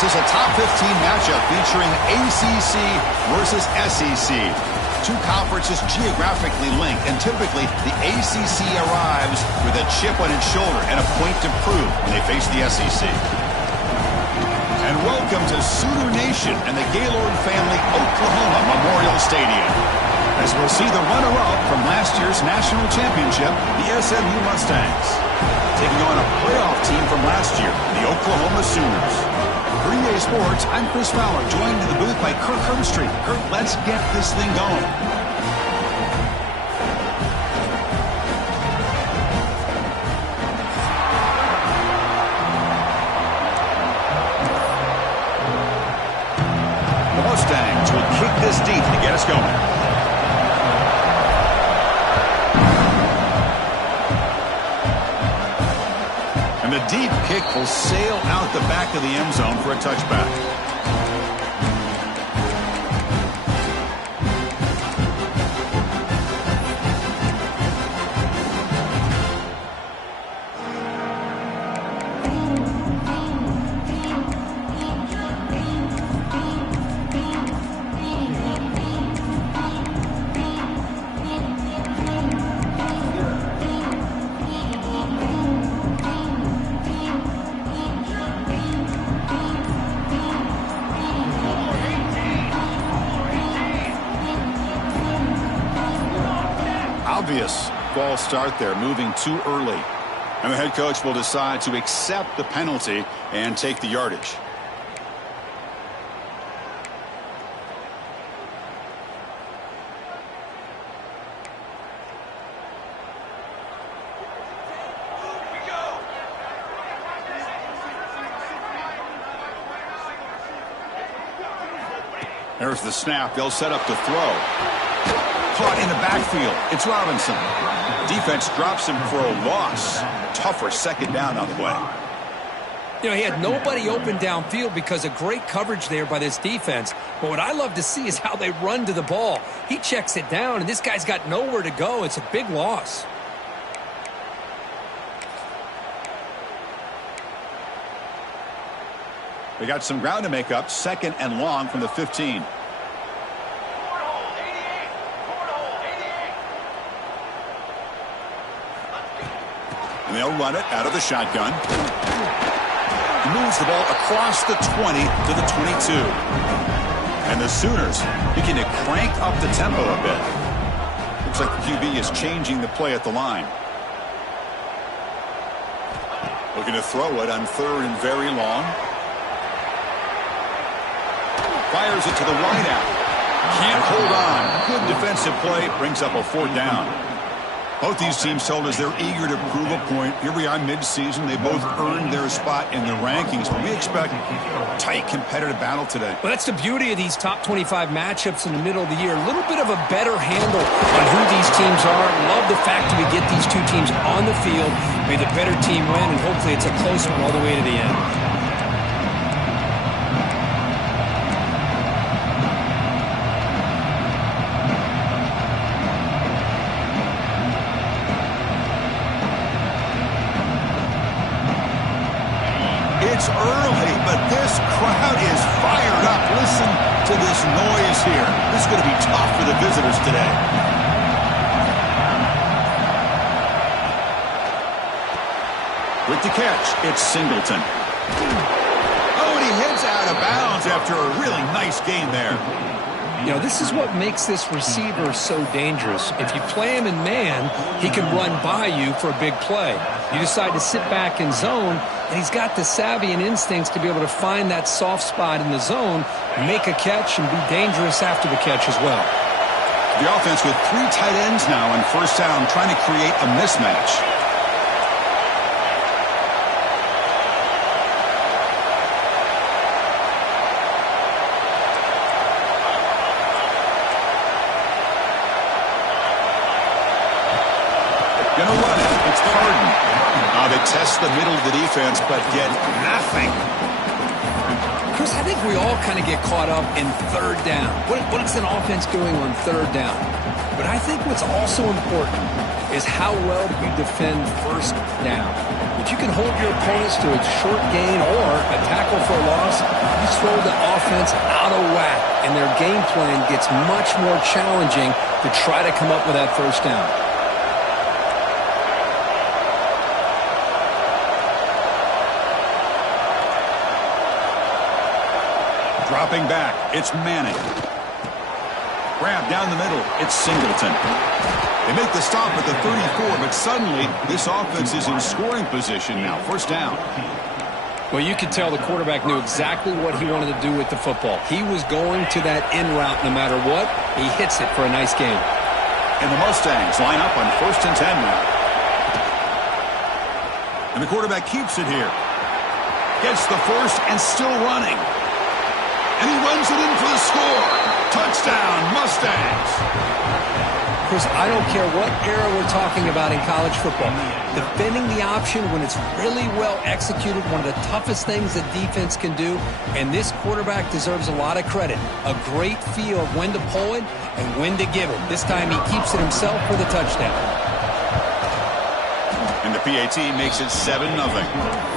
This is a top 15 matchup featuring ACC versus SEC. Two conferences geographically linked, and typically the ACC arrives with a chip on its shoulder and a point to prove when they face the SEC. And welcome to Sooner Nation and the Gaylord Family Oklahoma Memorial Stadium, as we'll see the runner-up from last year's national championship, the SMU Mustangs, taking on a playoff team from last year, the Oklahoma Sooners. For EA Sports, I'm Chris Fowler, joined in the booth by Kirk Herbstreit. Kirk, let's get this thing going. The Mustangs will kick this deep to get us going. And the deep kick will sail out the back of the end zone for a touchback. Obvious false start there, moving too early. And the head coach will decide to accept the penalty and take the yardage. There's the snap. They'll set up to throw. Caught in the backfield. It's Robinson. Defense drops him for a loss. Tougher second down on the way. You know, he had nobody open downfield because of great coverage there by this defense. But what I love to see is how they run to the ball. He checks it down, and this guy's got nowhere to go. It's a big loss. They got some ground to make up. Second and long from the 15. And they'll run it out of the shotgun. He moves the ball across the 20 to the 22. And the Sooners begin to crank up the tempo a bit. Looks like the QB is changing the play at the line. Looking to throw it on third and very long. Fires it to the wideout. Can't hold on. Good defensive play. Brings up a fourth down. Both these teams told us they're eager to prove a point. Here we are mid-season. They both earned their spot in the rankings, but we expect a tight, competitive battle today. Well, that's the beauty of these top 25 matchups in the middle of the year. A little bit of a better handle on who these teams are. Love the fact that we get these two teams on the field. May the better team win, and hopefully it's a close one all the way to the end. It's early, but this crowd is fired up. Listen to this noise here. This is going to be tough for the visitors today. With the catch, it's Singleton. Oh, and he heads out of bounds after a really nice gain there. You know, this is what makes this receiver so dangerous. If you play him in man, he can run by you for a big play. You decide to sit back in zone, and he's got the savvy and instincts to be able to find that soft spot in the zone, make a catch, and be dangerous after the catch as well. The offense with three tight ends now on first down, trying to create a mismatch. Gonna run it. It's Harden. They test the middle of the defense, but get nothing. Chris, I think we all kind of get caught up in third down. What is an offense doing on third down? But I think what's also important is how well do you defend first down. If you can hold your opponents to a short gain or a tackle for a loss, you throw the offense out of whack, and their game plan gets much more challenging to try to come up with that first down. Dropping back, it's Manning. Grab down the middle, it's Singleton. They make the stop at the 34, but suddenly this offense is in scoring position now. First down. Well, you could tell the quarterback knew exactly what he wanted to do with the football. He was going to that in route no matter what. He hits it for a nice gain. And the Mustangs line up on 1st and 10 now. And the quarterback keeps it here. Gets the first and still running. And he runs it in for the score. Touchdown, Mustangs. Chris, I don't care what era we're talking about in college football. Defending the option when it's really well executed, one of the toughest things that defense can do, and this quarterback deserves a lot of credit. A great feel of when to pull it and when to give it. This time he keeps it himself for the touchdown. And the PAT makes it 7-0.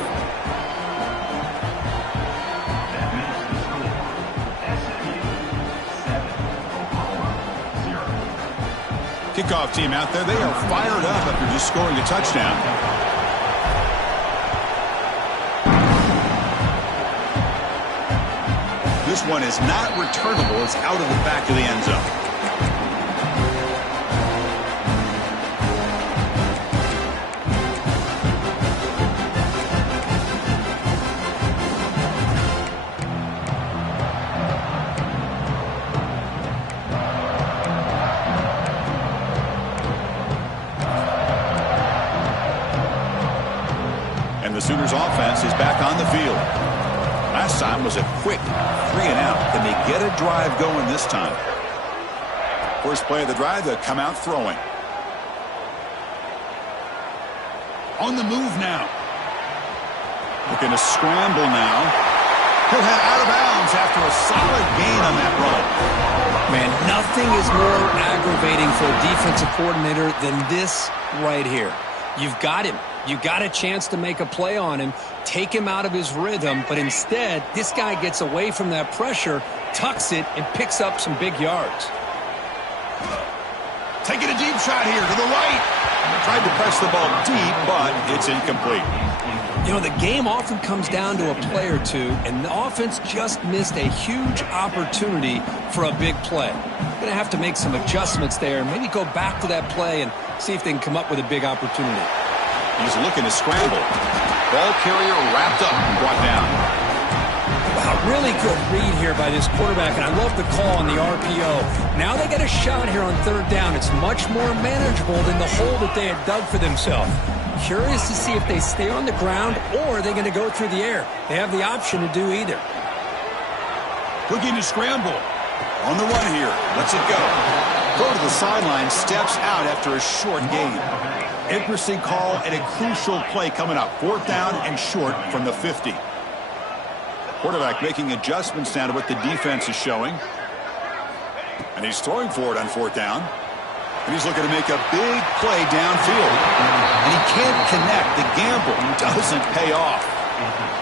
Kickoff team out there, they are fired up after just scoring a touchdown. This one is not returnable. It's out of the back of the end zone. The Sooners offense is back on the field. Last time was a quick 3-and-out. Can they get a drive going this time? First play of the drive, they'll come out throwing. On the move now. Looking to scramble now. He'll head out of bounds after a solid gain on that run. Man, nothing is more aggravating for a defensive coordinator than this right here. You've got him. You got a chance to make a play on him, take him out of his rhythm, but instead, this guy gets away from that pressure, tucks it, and picks up some big yards. Taking a deep shot here to the right. Tried to press the ball deep, but it's incomplete. You know, the game often comes down to a play or two, and the offense just missed a huge opportunity for a big play. Going to have to make some adjustments there, maybe go back to that play and see if they can come up with a big opportunity. He's looking to scramble. Ball carrier wrapped up and brought down. Wow, really good read here by this quarterback, and I love the call on the RPO. Now they get a shot here on 3rd down. It's much more manageable than the hole that they had dug for themselves. Curious to see if they stay on the ground or are they going to go through the air. They have the option to do either. Looking to scramble. On the run here. Lets it go. Go to the sideline, steps out after a short gain. Interesting call and a crucial play coming up. 4th down and short from the 50. Quarterback making adjustments now to what the defense is showing. And he's throwing for it on 4th down. And he's looking to make a big play downfield. And he can't connect. The gamble doesn't pay off.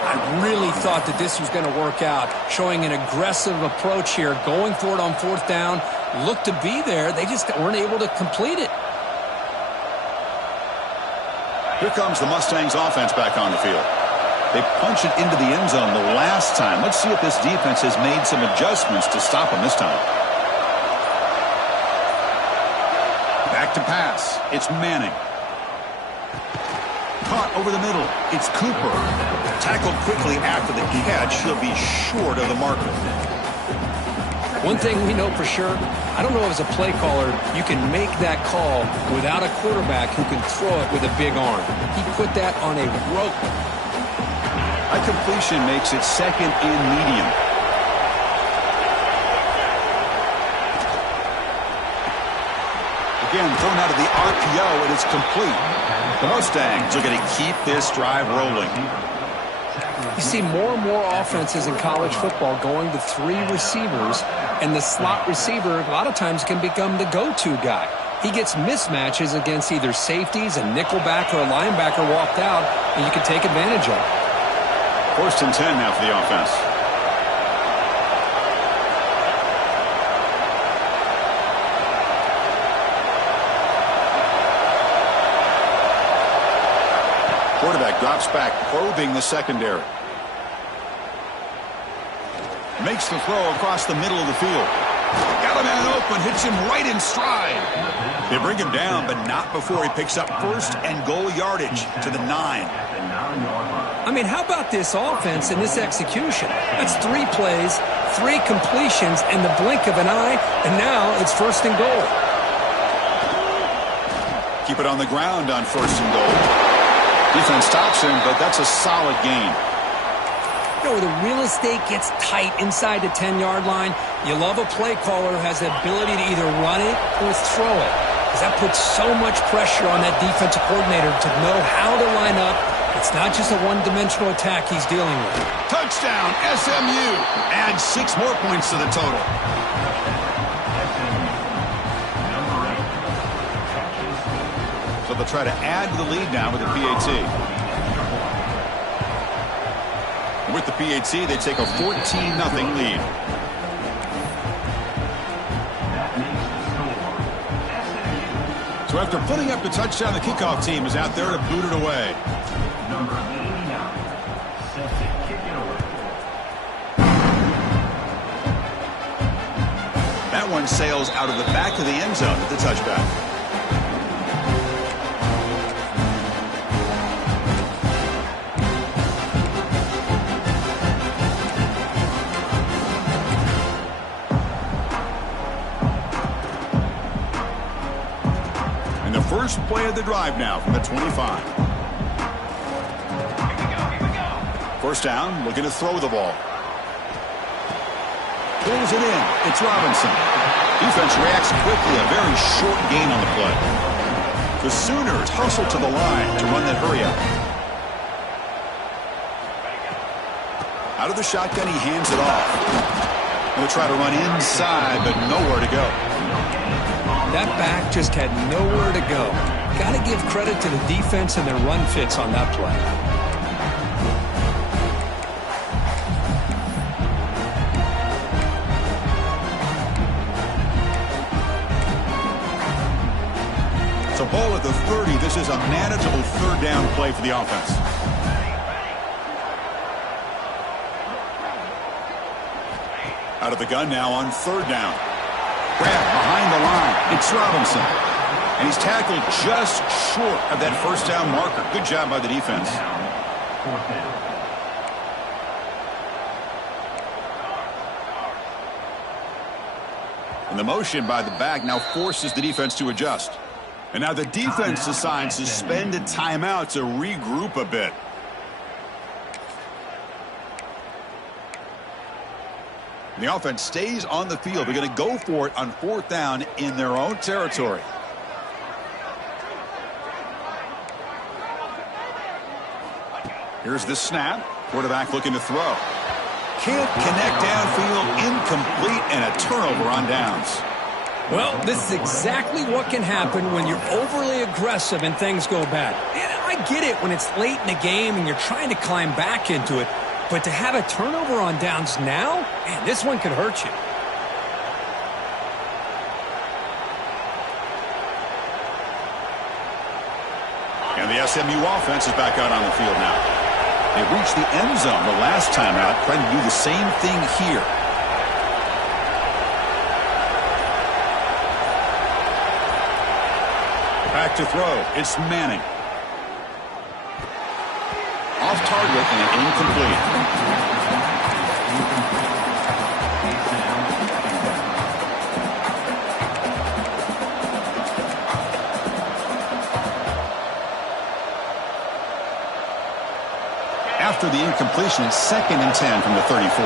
I really thought that this was going to work out, showing an aggressive approach here, going for it on 4th down. Looked to be there. They just weren't able to complete it. Here comes the Mustangs offense back on the field. They punch it into the end zone the last time. Let's see if this defense has made some adjustments to stop them this time. Back to pass. It's Manning. Caught over the middle. It's Cooper. Tackled quickly after the catch. He'll be short of the marker. One thing we know for sure, I don't know as a play caller, you can make that call without a quarterback who can throw it with a big arm. He put that on a rope. A completion makes it 2nd and medium. Again, thrown out of the RPO, and it's complete. The Mustangs are going to keep this drive rolling. You see more and more offenses in college football going to 3 receivers, and the slot receiver a lot of times can become the go-to guy. he gets mismatches against either safeties, a nickelback, or a linebacker walked out, and you can take advantage of it. 1st and 10 now for the offense. Quarterback drops back, probing the secondary. Makes the throw across the middle of the field. Got a man open, hits him right in stride. They bring him down, but not before he picks up 1st and goal yardage to the 9. I mean, how about this offense and this execution? That's 3 plays, 3 completions in the blink of an eye, and now it's 1st and goal. Keep it on the ground on 1st and goal. Defense stops him, but that's a solid gain. You know, where the real estate gets tight inside the 10-yard line, you love a play caller who has the ability to either run it or throw it, because that puts so much pressure on that defensive coordinator to know how to line up. It's not just a one-dimensional attack he's dealing with. Touchdown, SMU. Add 6 more points to the total. So they'll try to add to the lead now with the PAT. With the PAT, they take a 14-0 lead. So after putting up the touchdown, the kickoff team is out there to boot it away. Number 89 sets it, kick it away. That one sails out of the back of the end zone at the touchback. First play of the drive now from the 25. Here we go. First down, looking to throw the ball. Pulls it in. It's Robinson. Defense reacts quickly. A very short gain on the play. The Sooners hustle to the line to run that hurry up. Out of the shotgun, he hands it off. Going to try to run inside, but nowhere to go. That back just had nowhere to go. Got to give credit to the defense and their run fits on that play. So ball at the 30. This is a manageable 3rd down play for the offense. Out of the gun now on 3rd down. Grab behind the line. It's Robinson. And he's tackled just short of that 1st down marker. Good job by the defense. And the motion by the back now forces the defense to adjust. And now the defense decides to spend a timeout to regroup a bit. The offense stays on the field. They're going to go for it on 4th down in their own territory. Here's the snap. Quarterback looking to throw. Can't connect downfield. Incomplete, and a turnover on downs. Well, this is exactly what can happen when you're overly aggressive and things go bad. And I get it when it's late in the game and you're trying to climb back into it. But to have a turnover on downs now, man, this one could hurt you. And the SMU offense is back out on the field now. They reached the end zone the last time out, trying to do the same thing here. Back to throw. It's Manning. Off target and incomplete. After the incompletion, it's 2nd and 10 from the 34.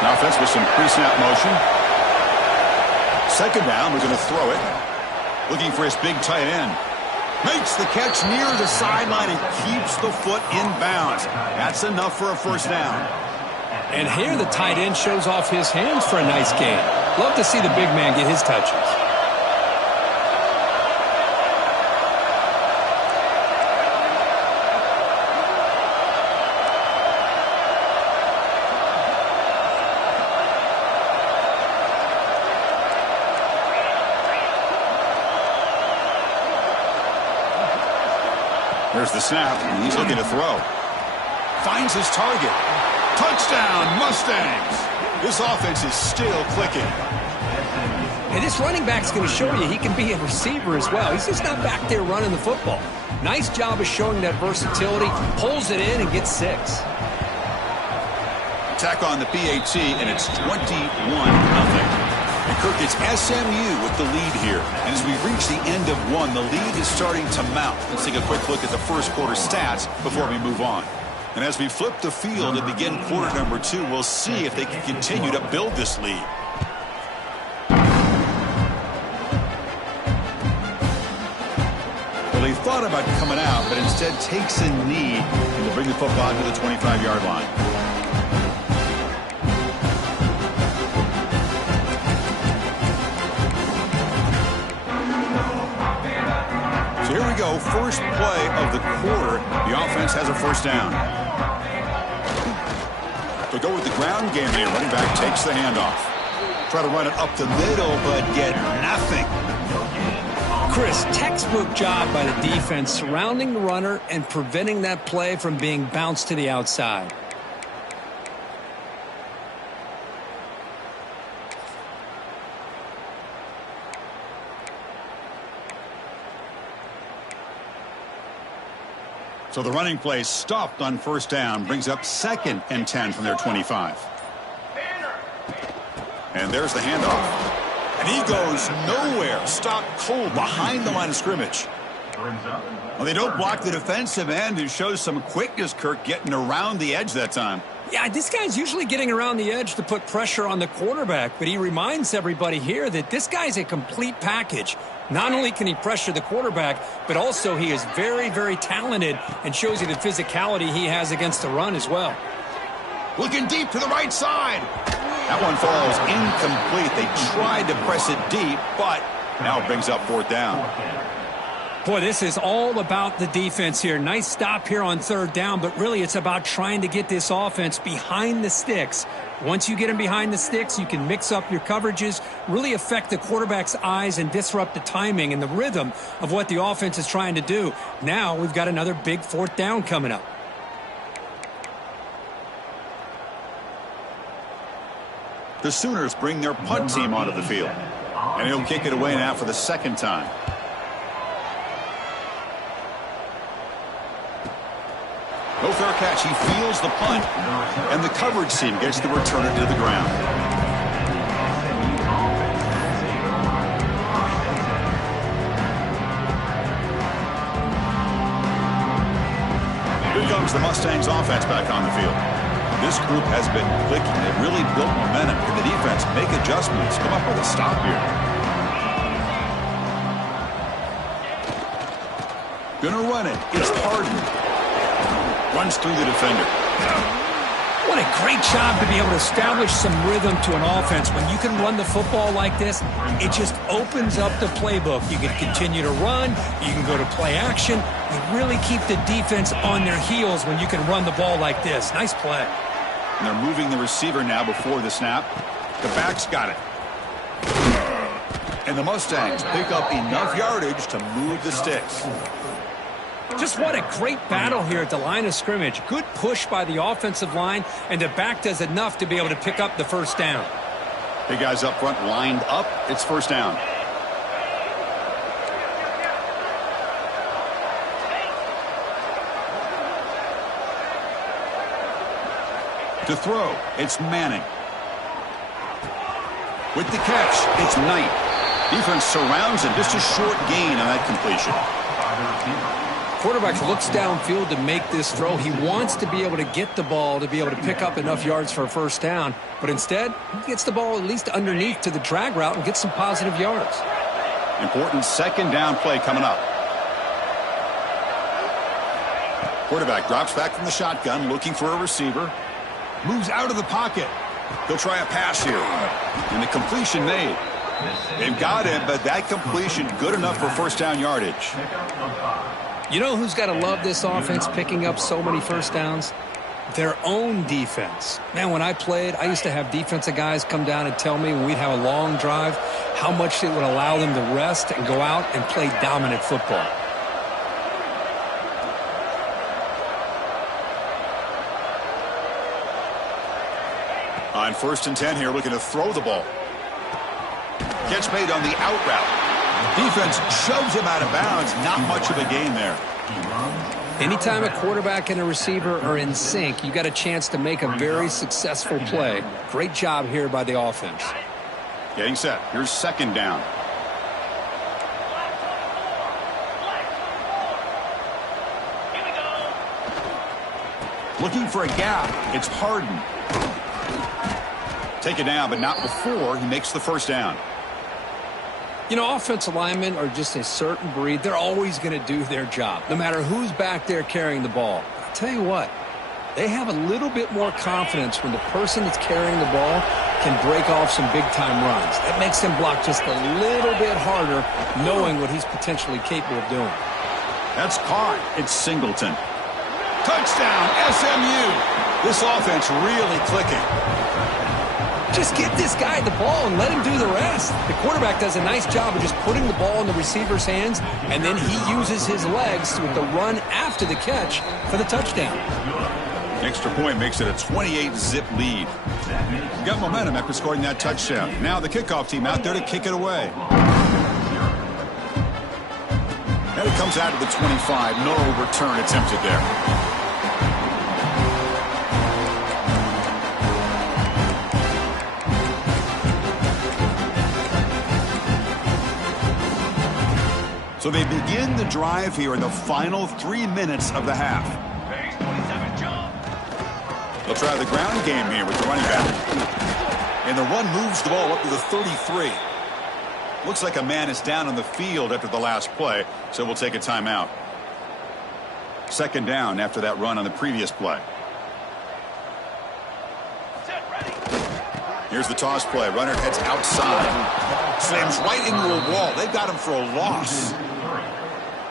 Now offense with some pre-snap motion. 2nd down, we're going to throw it. Looking for his big tight end. Makes the catch near the sideline and keeps the foot in bounds. That's enough for a first down. And here the tight end shows off his hands for a nice gain. Love to see the big man get his touches. There's the snap, and he's looking to throw. Finds his target. Touchdown, Mustangs! This offense is still clicking. And this running back's going to show you he can be a receiver as well. He's just not back there running the football. Nice job of showing that versatility. Pulls it in and gets 6. Attack on the PAT, and it's 21-0. And Kirk, it's SMU with the lead here. And as we reach the end of one, the lead is starting to mount. Let's take a quick look at the first quarter stats before we move on. And as we flip the field and begin quarter number 2, we'll see if they can continue to build this lead. Well, he thought about coming out, but instead takes a knee and to bring the football to the 25-yard line. So here we go, first play of the quarter. The offense has a first down. They'll go with the ground game here. Running back takes the handoff. Try to run it up the middle, but get nothing. Chris, textbook job by the defense surrounding the runner and preventing that play from being bounced to the outside. So the running play stopped on first down, brings up 2nd and 10 from their 25. And there's the handoff. And he goes nowhere. Stopped cold behind the line of scrimmage. Well, they don't block the defensive end, who shows some quickness, Kirk, getting around the edge that time. Yeah, this guy's usually getting around the edge to put pressure on the quarterback, but he reminds everybody here that this guy's a complete package. Not only can he pressure the quarterback, but also he is very, very talented and shows you the physicality he has against the run as well. Looking deep to the right side. That one falls incomplete. They tried to press it deep, but now it brings up 4th down. Boy, this is all about the defense here. Nice stop here on 3rd down, but really it's about trying to get this offense behind the sticks. Once you get them behind the sticks, you can mix up your coverages, really affect the quarterback's eyes and disrupt the timing and the rhythm of what the offense is trying to do. Now we've got another big 4th down coming up. The Sooners bring their punt team onto the field. And he'll kick it away now for the 2nd time. No fair catch. He feels the punt. And the coverage team gets the returner to the ground. Here comes the Mustangs offense back on the field. This group has been clicking. They've really built momentum. Can the defense make adjustments? Come up with a stop here. Gonna run it. It's Harden. Runs through the defender. What a great job to be able to establish some rhythm to an offense. When you can run the football like this, it just opens up the playbook. You can continue to run. You can go to play action. You really keep the defense on their heels when you can run the ball like this. Nice play. And they're moving the receiver now before the snap. The back's got it. And the Mustangs pick up enough yardage to move the sticks. Just what a great battle here at the line of scrimmage. Good push by the offensive line, and the back does enough to be able to pick up the first down. Big guys up front lined up. It's first down. To throw, it's Manning. With the catch, it's Knight. Defense surrounds him. Just a short gain on that completion. Quarterback looks downfield to make this throw. He wants to be able to get the ball to be able to pick up enough yards for a first down. But instead, he gets the ball at least underneath to the drag route and gets some positive yards. Important 2nd down play coming up. Quarterback drops back from the shotgun, looking for a receiver. Moves out of the pocket. He'll try a pass here. And the completion made. They've got him, but that completion good enough for first down yardage. You know who's got to love this offense picking up so many first downs? Their own defense. Man, when I played, I used to have defensive guys come down and tell me when we'd have a long drive how much it would allow them to rest and go out and play dominant football. On 1st and 10 here, looking to throw the ball. Catch made on the out route. Defense shoves him out of bounds. Not much of a gain there. Anytime a quarterback and a receiver are in sync, you got a chance to make a very successful play. Great job here by the offense. Getting set. Here's 2nd down. Looking for a gap. It's Harden. Take it down, but not before he makes the first down. You know, offensive linemen are just a certain breed. They're always going to do their job, no matter who's back there carrying the ball. I'll tell you what, they have a little bit more confidence when the person that's carrying the ball can break off some big-time runs. That makes them block just a little bit harder, knowing what he's potentially capable of doing. That's caught. It's Singleton. Touchdown, SMU. This offense really clicking. Just get this guy the ball and let him do the rest. The quarterback does a nice job of just putting the ball in the receiver's hands, and then he uses his legs with the run after the catch for the touchdown. Extra point makes it a 28-zip lead. Got momentum after scoring that touchdown. Now the kickoff team out there to kick it away. And it comes out to the 25. No return attempted there. So they begin the drive here in the final 3 minutes of the half. They'll try the ground game here with the running back. And the run moves the ball up to the 33. Looks like a man is down on the field after the last play, so we'll take a timeout. 2nd down after that run on the previous play. Here's the toss play. Runner heads outside. Slams right into a wall. They've got him for a loss.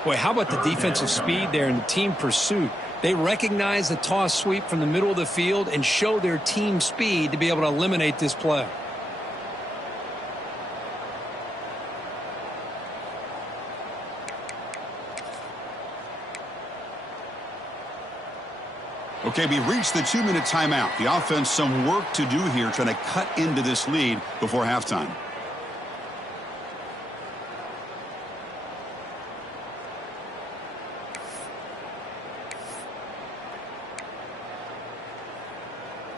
Boy, how about the defensive speed there and the team pursuit? They recognize the toss sweep from the middle of the field and show their team speed to be able to eliminate this play. Okay, we reached the 2-minute timeout. The offense some work to do here trying to cut into this lead before halftime.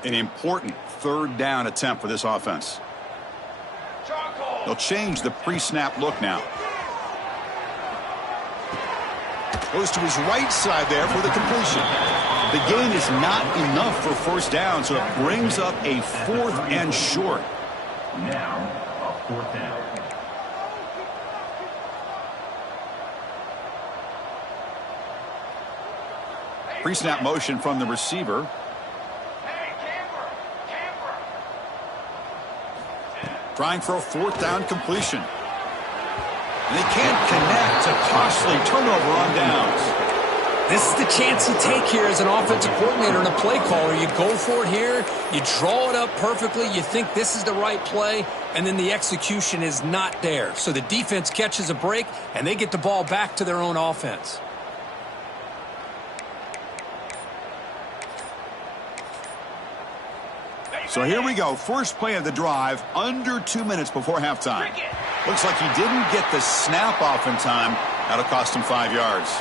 An important 3rd down attempt for this offense. They'll change the pre-snap look now. Goes to his right side there for the completion. The gain is not enough for first down, so it brings up a 4th and short. Now, a 4th down. Pre-snap motion from the receiver. Trying for a 4th down completion. And they can't connect. A costly turnover on downs. This is the chance you take here as an offensive coordinator and a play caller. You go for it here. You draw it up perfectly. You think this is the right play, and then the execution is not there. So the defense catches a break, and they get the ball back to their own offense. So here we go. First play of the drive, under 2 minutes before halftime. Looks like he didn't get the snap off in time. That'll cost him 5 yards.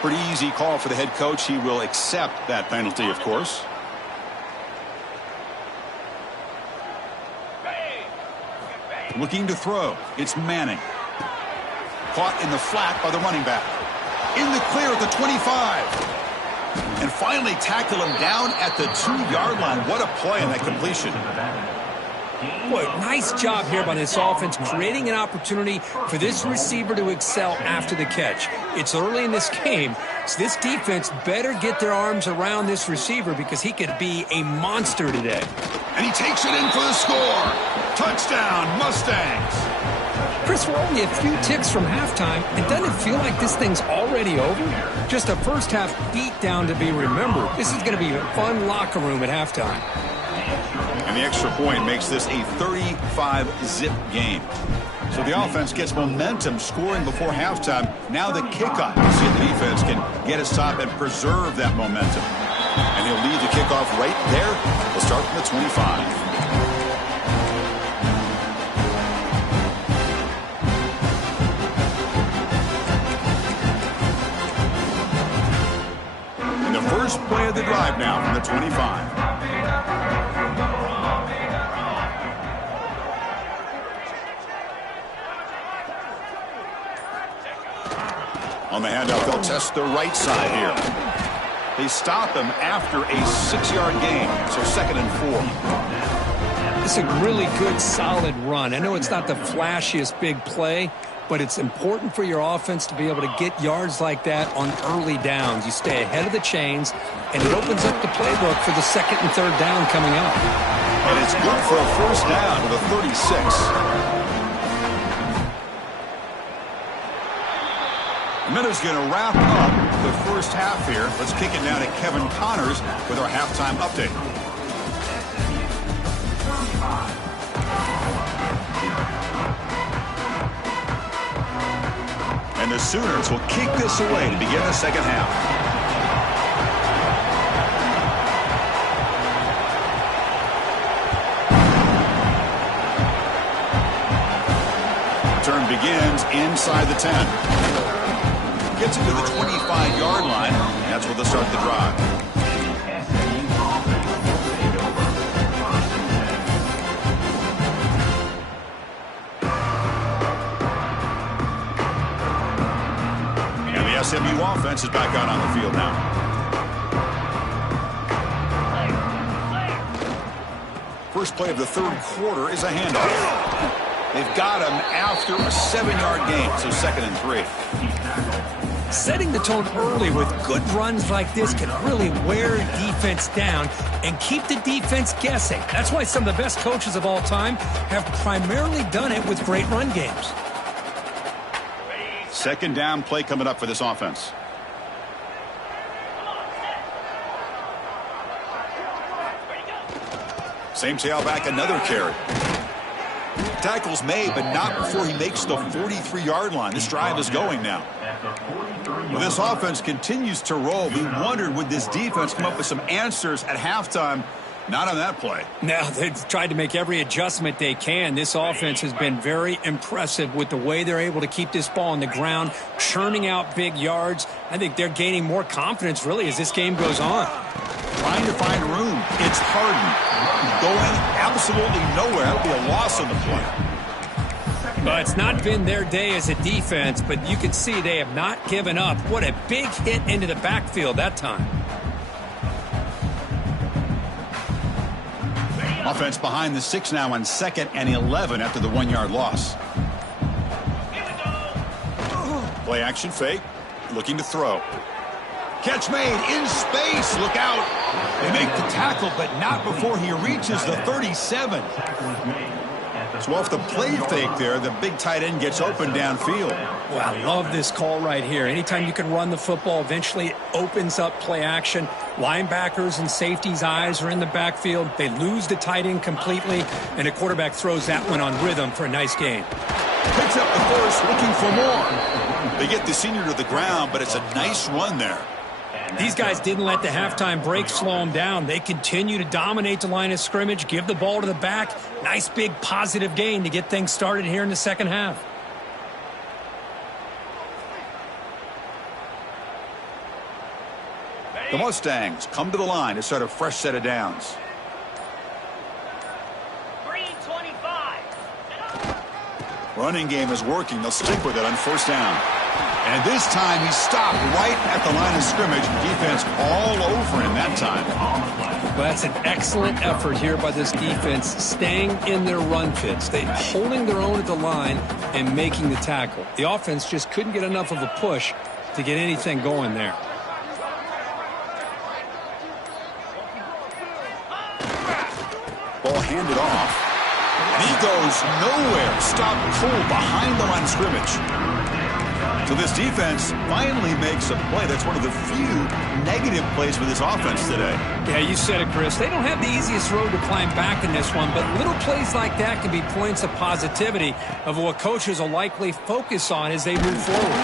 Pretty easy call for the head coach. He will accept that penalty, of course. Looking to throw. It's Manning. Caught in the flat by the running back. In the clear at the 25. And finally tackle him down at the 2-yard line. What a play on that completion. Boy, nice job here by this offense, creating an opportunity for this receiver to excel after the catch. It's early in this game, so this defense better get their arms around this receiver because he could be a monster today. And he takes it in for the score. Touchdown, Mustangs. Chris, we're only a few ticks from halftime, and doesn't it feel like this thing's already over? Just a first-half beatdown to be remembered. This is going to be a fun locker room at halftime. And the extra point makes this a 35-zip game. So the offense gets momentum scoring before halftime. Now the kickoff. See if the defense can get a stop and preserve that momentum. And he'll lead the kickoff right there. We'll start from the 25. First play of the drive now from the 25. On the handoff, they'll test the right side here. They stop him after a 6-yard gain, so 2nd and 4. It's a really good, solid run. I know it's not the flashiest big play, but it's important for your offense to be able to get yards like that on early downs. You stay ahead of the chains, and it opens up the playbook for the 2nd and 3rd down coming up. And it's good for a first down to the 36. A minute's going to wrap up the first half here. Let's kick it now to Kevin Connors with our halftime update. And the Sooners will kick this away to begin the second half. Turn begins inside the 10. Gets it to the 25-yard line. That's where they'll start the drive. SMU offense is back out on the field now. First play of the 3rd quarter is a handoff. They've got him after a 7-yard gain, so 2nd and 3. Setting the tone early with good runs like this can really wear defense down and keep the defense guessing. That's why some of the best coaches of all time have primarily done it with great run games. 2nd down play coming up for this offense. Same tailback, another carry. Tackle's made, but not before he makes the 43-yard line. This drive is going now. Well, this offense continues to roll. We wondered, would this defense come up with some answers at halftime? Not on that play. Now, they've tried to make every adjustment they can. This offense has been very impressive with the way they're able to keep this ball on the ground, churning out big yards. I think they're gaining more confidence, really, as this game goes on. Trying to find room. It's Harden. Going absolutely nowhere. That'll be a loss on the play. Well, it's not been their day as a defense, but you can see they have not given up. What a big hit into the backfield that time. Offense behind the 6 now on 2nd and 11 after the 1-yard loss. Play action fake. Looking to throw. Catch made in space. Look out. They make the tackle, but not before he reaches the 37. So off the play fake there, the big tight end gets open downfield. Well, I love this call right here. Anytime you can run the football, eventually it opens up play action. Linebackers and safeties' eyes are in the backfield. They lose the tight end completely, and the quarterback throws that one on rhythm for a nice gain. Picks up the first, looking for more. They get the senior to the ground, but it's a nice run there. These guys didn't let the halftime break slow them down. They continue to dominate the line of scrimmage, give the ball to the back. Nice big positive gain to get things started here in the second half. The Mustangs come to the line to start a fresh set of downs. Running game is working. They'll stick with it on 1st down. And this time he stopped right at the line of scrimmage. Defense all over him that time. Well, that's an excellent effort here by this defense, staying in their run fits. They holding their own at the line and making the tackle. The offense just couldn't get enough of a push to get anything going there. Ball handed off. And he goes nowhere. Stopped cold behind the line of scrimmage. So this defense finally makes a play. That's one of the few negative plays for this offense today. Yeah, you said it, Chris. They don't have the easiest road to climb back in this one, but little plays like that can be points of positivity of what coaches will likely focus on as they move forward.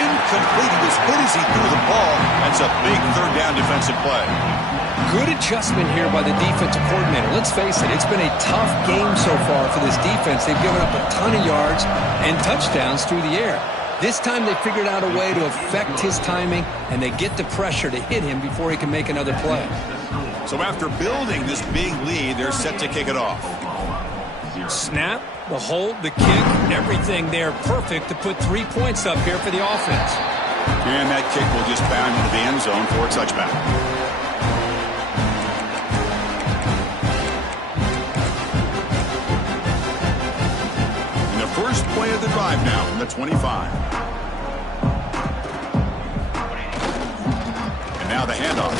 Incomplete. He was hit as he threw the ball. That's a big third down defensive play. Good adjustment here by the defensive coordinator. Let's face it, it's been a tough game so far for this defense. They've given up a ton of yards and touchdowns through the air. This time they figured out a way to affect his timing, and they get the pressure to hit him before he can make another play. So after building this big lead, they're set to kick it off. Snap, the hold, the kick, everything there perfect to put 3 points up here for the offense. And that kick will just bound into the end zone for a touchback. First play of the drive now from the 25. And now the handoff.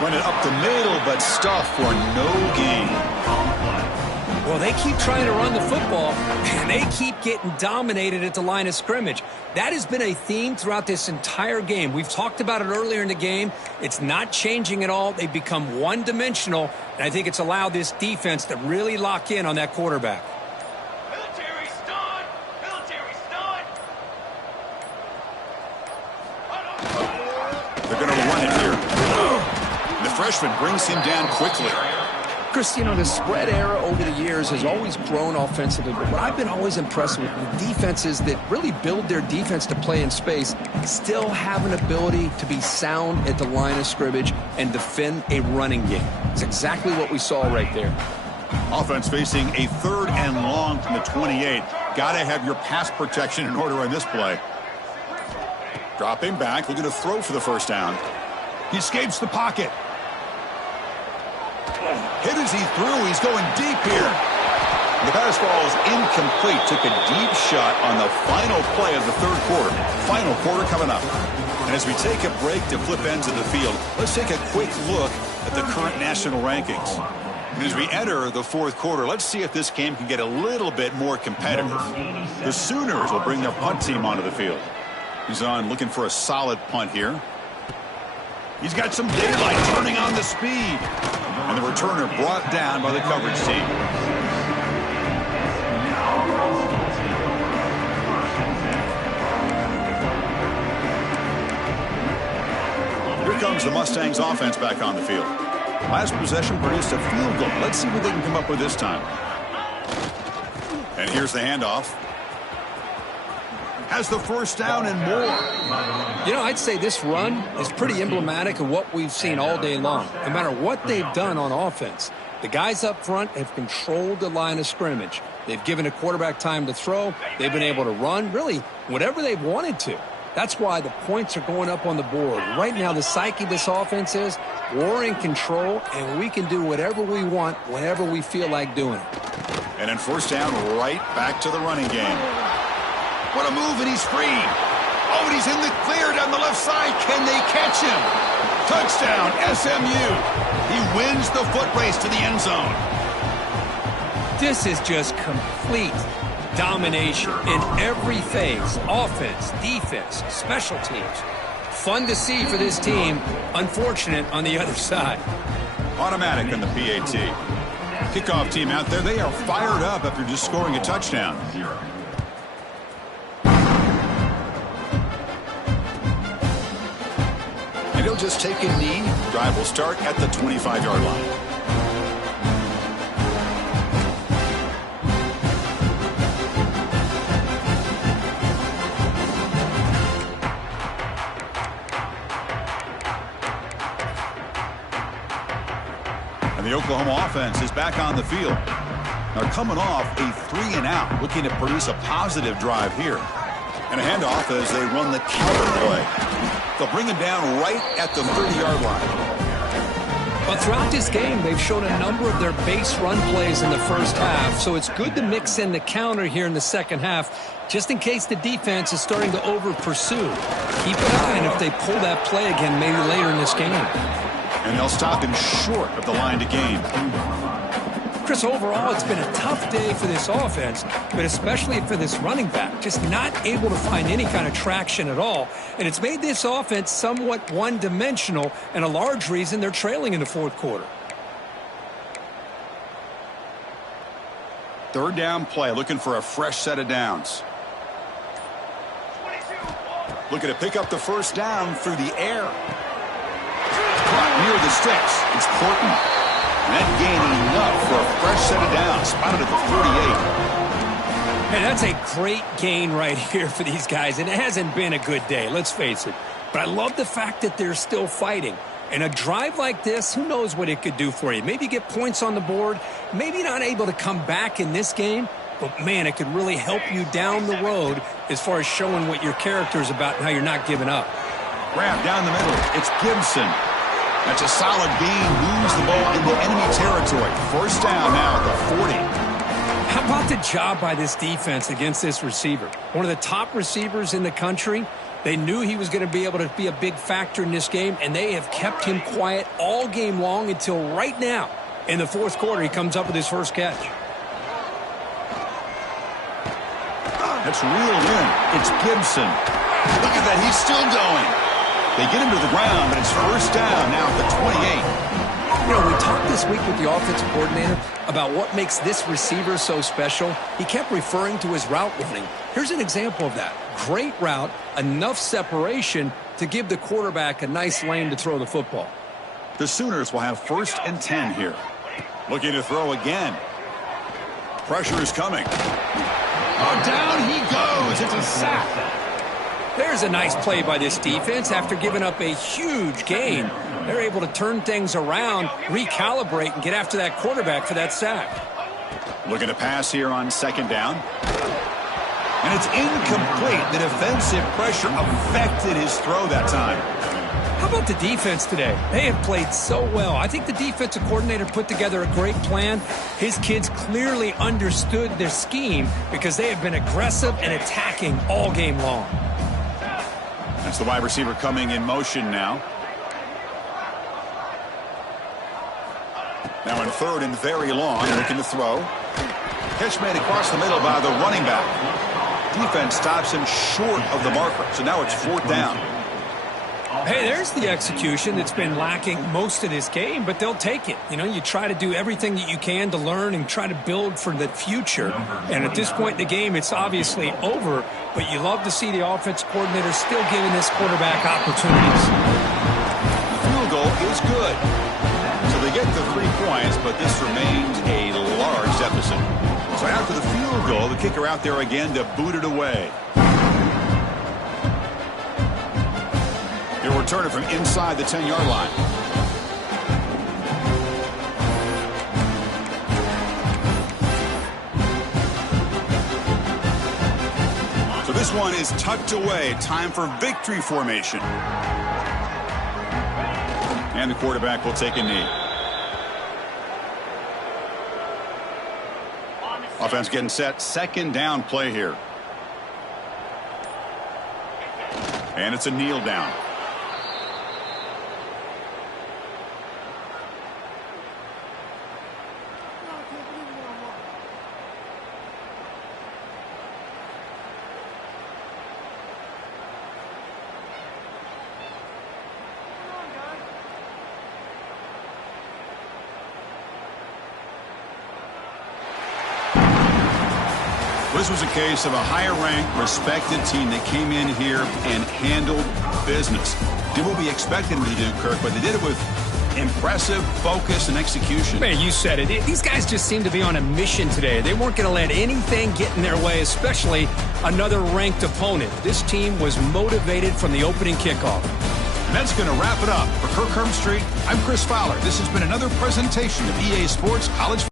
Running up the middle, but stuffed for no gain. Well, they keep trying to run the football, and they keep getting dominated at the line of scrimmage. That has been a theme throughout this entire game. We've talked about it earlier in the game. It's not changing at all. They've become one-dimensional, and I think it's allowed this defense to really lock in on that quarterback. Freshman brings him down quickly. Chris, you know, the spread era over the years has always grown offensively, but what I've been always impressed with defenses that really build their defense to play in space still have an ability to be sound at the line of scrimmage and defend a running game. It's exactly what we saw right there. Offense facing a 3rd and long from the 28. Got to have your pass protection in order on this play. Dropping back, looking to throw for the first down. He escapes the pocket. Hit as he threw. He's going deep here. The pass ball is incomplete. Took a deep shot on the final play of the 3rd quarter. Final quarter coming up. And as we take a break to flip ends of the field, let's take a quick look at the current national rankings. And as we enter the 4th quarter, let's see if this game can get a little bit more competitive. The Sooners will bring their punt team onto the field. He's on looking for a solid punt here. He's got some daylight, turning on the speed. And the returner brought down by the coverage team. Here comes the Mustangs offense back on the field. Last possession produced a field goal. Let's see what they can come up with this time. And here's the handoff. Has the first down and more. You know, I'd say this run is pretty emblematic of what we've seen all day long. No matter what they've done on offense, the guys up front have controlled the line of scrimmage. They've given a quarterback time to throw. They've been able to run, really, whatever they've wanted to. That's why the points are going up on the board. Right now, the psyche of this offense is we're in control, and we can do whatever we want whenever we feel like doing it. And then first down, right back to the running game. What a move, and he's free. Oh, and he's in the clear down the left side. Can they catch him? Touchdown, SMU. He wins the foot race to the end zone. This is just complete domination in every phase. Offense, defense, special teams. Fun to see for this team. Unfortunate on the other side. Automatic on the PAT. Kickoff team out there, they are fired up after just scoring a touchdown. And he'll just take a knee. Drive will start at the 25-yard line. And the Oklahoma offense is back on the field. They're coming off a 3-and-out, looking to produce a positive drive here. And a handoff as they run the counter play. They'll bring him down right at the 30-yard line. But throughout this game, they've shown a number of their base run plays in the first half, so it's good to mix in the counter here in the second half, just in case the defense is starting to over-pursue. Keep an eye on if they pull that play again maybe later in this game. And they'll stop him short of the line to gain. Chris, overall, it's been a tough day for this offense, but especially for this running back, just not able to find any kind of traction at all. And it's made this offense somewhat one-dimensional, and a large reason they're trailing in the fourth quarter. Third down play, looking for a fresh set of downs. Looking to pick up the first down through the air. Caught near the sticks. It's Porton. That gaining enough for a fresh set of downs. Spotted at the 48. Hey, that's a great gain right here for these guys, and it hasn't been a good day, let's face it. But I love the fact that they're still fighting. And a drive like this, who knows what it could do for you. Maybe get points on the board, maybe not able to come back in this game, but, man, it could really help you down the road as far as showing what your character is about and how you're not giving up. Grab down the middle. It's Gibson. That's a solid gain. Moves the ball into enemy territory. First down now at the 40. How about the job by this defense against this receiver? One of the top receivers in the country. They knew he was going to be able to be a big factor in this game, and they have kept him quiet all game long until right now. In the fourth quarter, he comes up with his first catch. That's reeled in. It's Gibson. Look at that. He's still going. They get him to the ground, but it's first down now at the 28. You know, we talked this week with the offensive coordinator about what makes this receiver so special. He kept referring to his route running. Here's an example of that. Great route, enough separation to give the quarterback a nice lane to throw the football. The Sooners will have 1st and 10 here. Looking to throw again. Pressure is coming. Oh, down he goes. It's a sack. There's a nice play by this defense. After giving up a huge gain, they're able to turn things around, recalibrate, and get after that quarterback for that sack. Looking to pass here on second down. And it's incomplete. The defensive pressure affected his throw that time. How about the defense today? They have played so well. I think the defensive coordinator put together a great plan. His kids clearly understood their scheme because they have been aggressive and attacking all game long. That's the wide receiver coming in motion now. Now in third and very long, looking to throw. Catch made across the middle by the running back. Defense stops him short of the marker, so now it's fourth down. Hey, there's the execution that's been lacking most of this game, but they'll take it. You know, you try to do everything that you can to learn and try to build for the future. And at this point in the game, it's obviously over, but you love to see the offense coordinator still giving this quarterback opportunities. Field goal is good. So they get the 3 points, but this remains a large deficit. So after the field goal, the kicker out there again to boot it away. He'll return it from inside the 10-yard line. So this one is tucked away. Time for victory formation. And the quarterback will take a knee. Offense getting set. Second down play here. And it's a kneel down. This was a case of a higher-ranked, respected team that came in here and handled business. Did what we expected them to do, Kirk, but they did it with impressive focus and execution. Man, you said it. These guys just seem to be on a mission today. They weren't going to let anything get in their way, especially another ranked opponent. This team was motivated from the opening kickoff. And that's going to wrap it up. For Kirk Hermstreet, I'm Chris Fowler. This has been another presentation of EA Sports College Football.